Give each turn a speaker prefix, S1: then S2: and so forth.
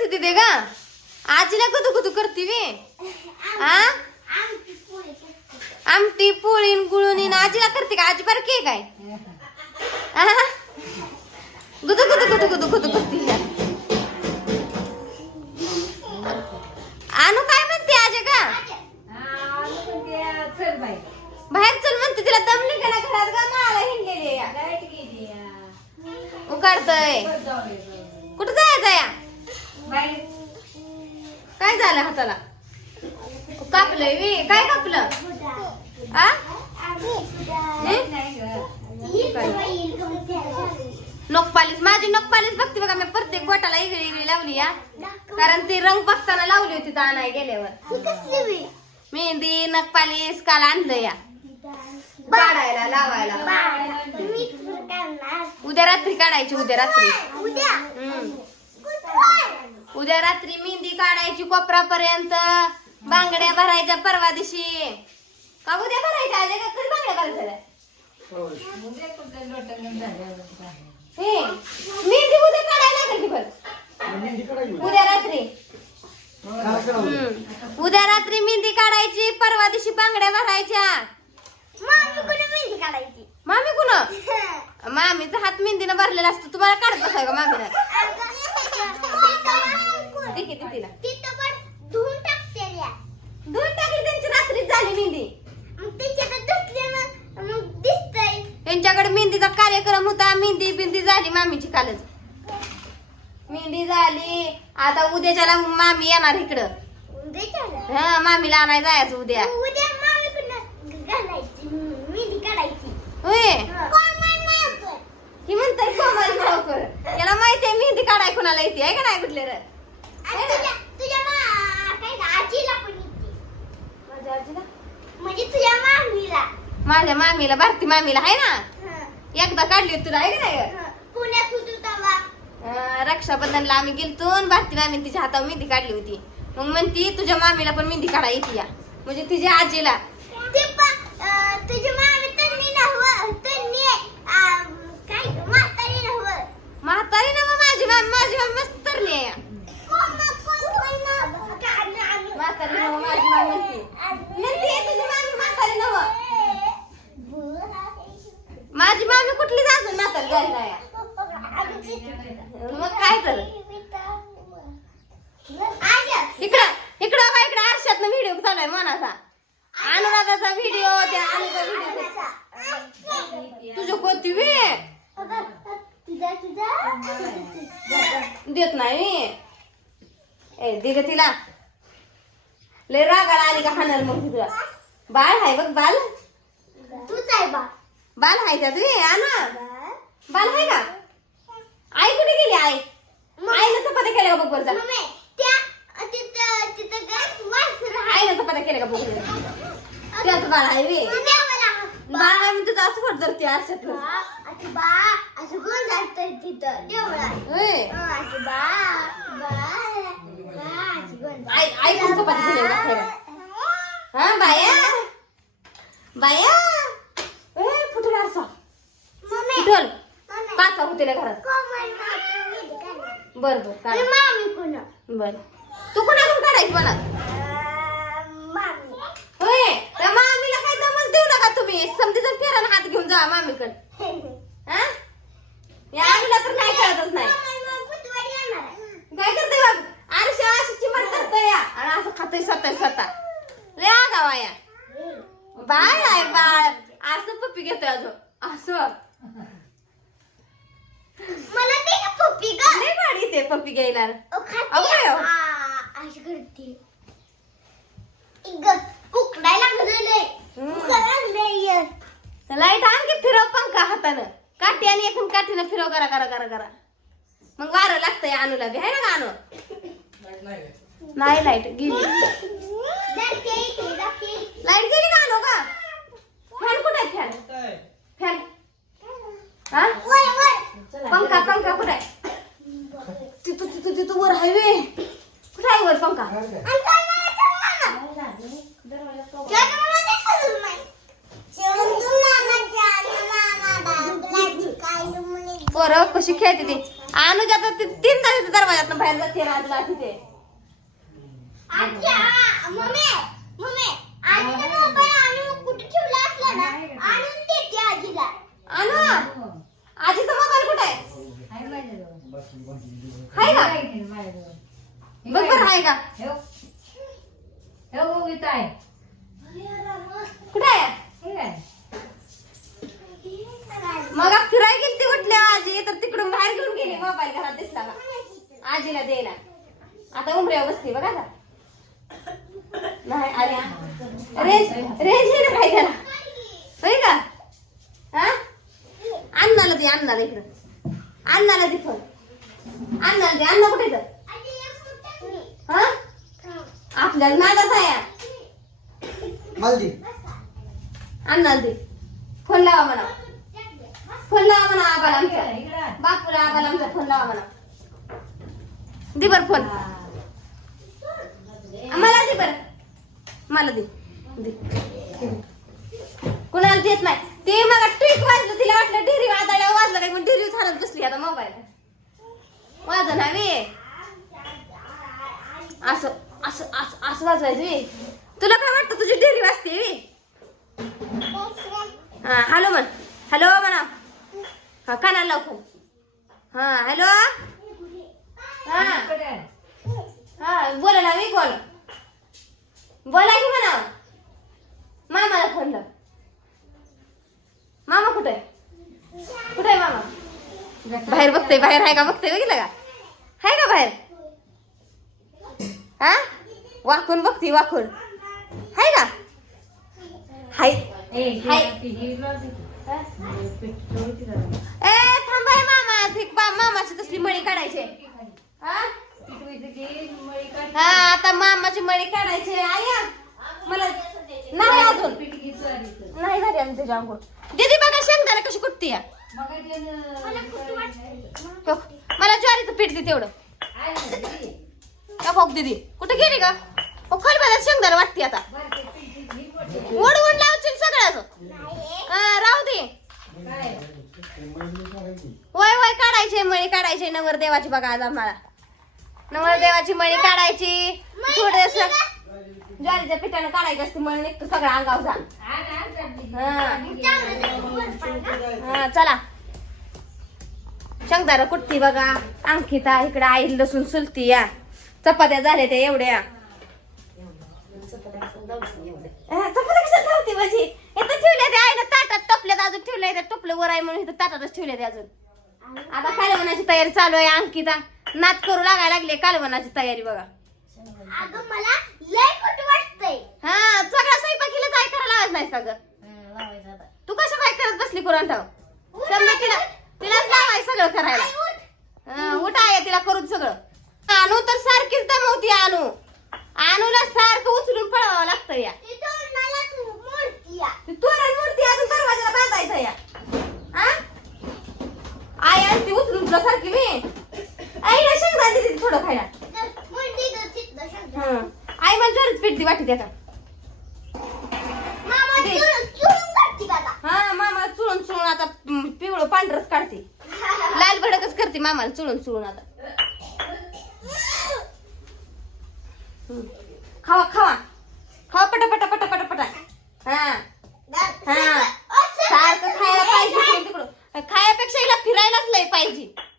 S1: करते तिथे का आजीला कुतू कुतू करते मी हा आमटी पोळी गुळून न आजीला करते का आजी बारकी काय हा? गुदू गुदू गुदू गुदू गुदू करते आणू काय म्हणते आजी का बाहेर चल म्हणते तिला दम निघाला घरात का मला हिंडलेली आहे. उकाडतय कुठं जायचं या काय झालं हाताला? कापलंय वी. काय कापलं? आ? नखपालीस. माझी नखपालीस बघते बघा मी प्रत्येक गोटाला इगळी इगळी लावली या. कारण ती रंग बघताना लावली होती तर आणाय गेल्यावर. मेहंदी नखपालीस काल आणलं या. काढायला लावायला. उद्या रात्री काढायची उद्या रात्री. उद्या रात्री मेहंदी काढायची कोपरापर्यंत. बांगड्या भरायच्या परवा दिवशी. का उद्या भरायच्या आज? का कधी बांगड्या भरायच्या हे मेहंदी उद्या काढायला लागेल की उद्या रात्री. हम्म. उद्या रात्री मेहंदी काढायची परवा दिवशी बांगड्या भरायच्या. मामी कुण मामीचा हात मेहंदीनं भरलेला असतो. तुम्हाला काढत बसाय का मामीनं? दे की, तिला? धुवून टाकली त्यांची रात्रीच झाली मेहंदी. त्यांच्याकडे मेहंदीचा कार्यक्रम होता मेहंदी बिंदी झाली मामीची कालच. मेहंदी झाली. आता उद्याच्याला मामी येणार इकडं. हा मामीला आणाय जायचं उद्या. होय. ही. म्हणताय कोमल मावकर. याला माहितीये मेहंदी काढाय कोणाला येते आहे का नाही कुठले माझ्या
S2: म्हणजे मामीला.
S1: माझ्या मामीला भारती मामीला आहे ना? एकदा काढली होती तुला आहे का नाही? रक्षाबंधनला आम्ही गेलतो भारती मामीने तिच्या हातावर मेहंदी काढली होती. मग म्हणती तुझ्या मामीला पण मेहंदी काढा येते या. म्हणजे तिच्या आजीला
S2: ते पा- अं, तुझी मामी तन्नी नव्ह तन्नी अं, काय गं, म्हातारी नव्ह
S1: म्हातारी ना मग माझी मामी माझी मामी मस्त तरली आहे
S2: कोमल, कोमल ना. काय ना, आम्ही-
S1: म्हातारी माझी मामी म्हणते म्हणते तुझी मामी म्हातारी ना मग. माझी मामी म्हातारी मग काय तर इकडं इकडं बा इकडं आरशात व्हिडिओ चालू आहे मनाचा. अनुराधाचा व्हिडिओ त्या अनुचा व्हिडिओ तुझं कोणती वे? देत नाही. मी. ए दे तिला. लय रागाला आली का हाणार मग तुला बाळ आहे बघ बाल
S2: तूच आहे बा.
S1: बाल आहे का तुझे? आणा बाल. आहे का? आई कुठे गेली आई? आईनं चपात्या केल्या का बघ बरं जा.
S2: मम्मी त्या तिथं तिथं गॅस वास राहा
S1: आईनं चपात्या केल्या का बघ बरं. त्यात बाळ आहे वे बाळ आहे मी तुझं असं फट धरते आरशात
S2: बा असं कोण जातंय तिथं.
S1: होय.
S2: बा
S1: आई आई पण चपाती केल्या का खायला. हा बाया. बाया. ए फुटून आरसा फुटल पाच होते ना घरात. बर बर काढ. बर. तू कोणाकडून काढायची मला?
S2: मामी.
S1: होय. त्या मामीला काय दमच देऊ नका तुम्ही. समधी जर फेरा हात घेऊन जा मामीकडे हा या आईला तर काय कळतच नाही काय करते बाब आरशा अशी चिमट करतोय या आणि असं खातोय स्वतः स्वतः लय आगाव या बाळ आहे बाळ असं पप्पी घेतोय अजून असं
S2: मला ते का पप्पी का
S1: लय गाडी ते पप्पी घ्यायला.
S2: ओ खाते
S1: अगं बाई,
S2: आ, अशी करते. इगं उकडायला लागलेलं.
S1: हम्म.
S2: उकडायला
S1: लाइट आणखी फिरव पंखा हातानं. काठी आणि एकूण काठीनं फिरव करा करा करा करा. मग वारं लागतंय अनुला बी आहे ना का अनु नाही लाइट गेली. लाइट गेली का अनु का फॅन? कुठे फॅन. फॅन हा पंखा पंखा कुठे आहे? तिथं तिथं वर हायवे. कुठे आहे वर पंखा? पोरं कशी खेळते ती? अनुजा तर ती तीनदा तिथे दरवाजातून बाहेर जाते ना आजला तिथे
S2: आजी आ, मम्मी मम्मी आजीचा मोबाईल आणून कुठे ठेवला असला ना आणून देते आजीला
S1: अनु आजीचा मोबाईल कुठे आहे हाय का बघ बरं आहे का कुठे मग फिरायला गेली ती कुठली आजी तर तिकडून बाहेर घेऊन गेली मोबाईल घरात दिसला आजीला द्यायला. आता उमऱ्या बसली बघा आता. नाही अरे रेंज रेंज ना काय त्याला. होय का? हा? अन्नाला दे अण्णाला इकडं. अन्नाला दे फोन अन्नाला दे अण्णा कुठे तर हा? आपल्याला नादात आहे या.
S3: मालदी
S1: अण्णाला दे. फोन लावा म्हणा. फोन लावा म्हणा आबाला आमच्या बापूला आबाला आमचा फोन लावा म्हणा. दे बर फोन मला दे बर. मला दे. कुणाला देत नाही. ते मला ट्रिक वाजलं तिला वाटलं डिरी वाजायला वाजलं काय पण डिरी झालं बसली आता मोबाईल. वाज ना वे असं असं असं असं वाजवायचं तुला काय वाटतं तुझी डिरी वाजते वे हां हॅलो म्हण. हॅलो म्हणा हा कानाला लाव? फोन हा हॅलो? हा. हा बोला ना मी बोल. बोला की म्हणा मामाला फोन लाव. मामा कुठे? आहे कुठे आहे मामा? बाहेर बघते बाहेर आहे का बघते बघितलं का? आहे का बाहेर? हा? वाकून बघते वाकून. आहे का? हाय. ए थांबाय मामा ती बा- मामाची तसली मळी काढायची. हा? हा आता मामाची मळी काढायची आया मला नाही अजून. नाही झाली आम्ही त्याच्या अंघोळ दीदी बघा शेंगदाणा कशी कुठती या मला ज्वारीचं पीठ दे तेवढं. का दीदी? कुठे गेली का हो खाली मला शेंगदाणा वाटते आता. काढायचे मळी काढायचे नवरदेवाची बघा आज आम्हाला. नवरदेवाची मळी काढायची. थोडस ज्वारीच्या पिठानं काढायची असते मळी निघतो सगळा अंगाव जा. हा. चला. शंकदार कुठती बघा? अंकिता इकडे आई लसूण सुलती या. चपात्या झाल्या त्या एवढ्या. चपात्या इथं ठेवल्या ते आईला ताटात टपल्यात अजून ठेवल्या त्या टपलं वर आहे म्हणून इथं ताटातच ठेवल्या ते अजून. आता कालवणाची तयारी चालू आहे अंकिता. नात करू लागायला लागले कालवणाची तयारी बघा.
S2: अगं मला लय खोटं वाटतंय.
S1: हा सगळा स्वयंपाकीला काय करायला लावायचं नाही का ग? तू कशा काय करत बसली कुरान ठाव समजा तिला तिलाच लावाय सगळं करायला. हा, उठा आहे तिला करून सगळं. आणू तर सारखीच दमवती आणू. आणूला सारखं उचलून पळावं लागतं या.
S2: ती
S1: तोरण मूर्ती अजून दरवाजाला बांधायचं या हा? आई आणि ती उचलून तुला सारखी मी थोडं खायला.
S2: तर मूर्ती तर तिथं शब्द.
S1: हं. आई मला ज्वारीच पीठ दी वाटी
S2: आता?
S1: हा मामा चुळून चुळून आता हं, पिवळं पांढरच काढते. लाल भडकच करते मामाला चुळून चुळून आता. हं. खावा खावा. खावा पटा पटा पटा पटा पटा हा. हा सारखं खायला पाहिजे इकडून तिकडून खायापेक्षा हिला फिरायलाच लय पाहिजे.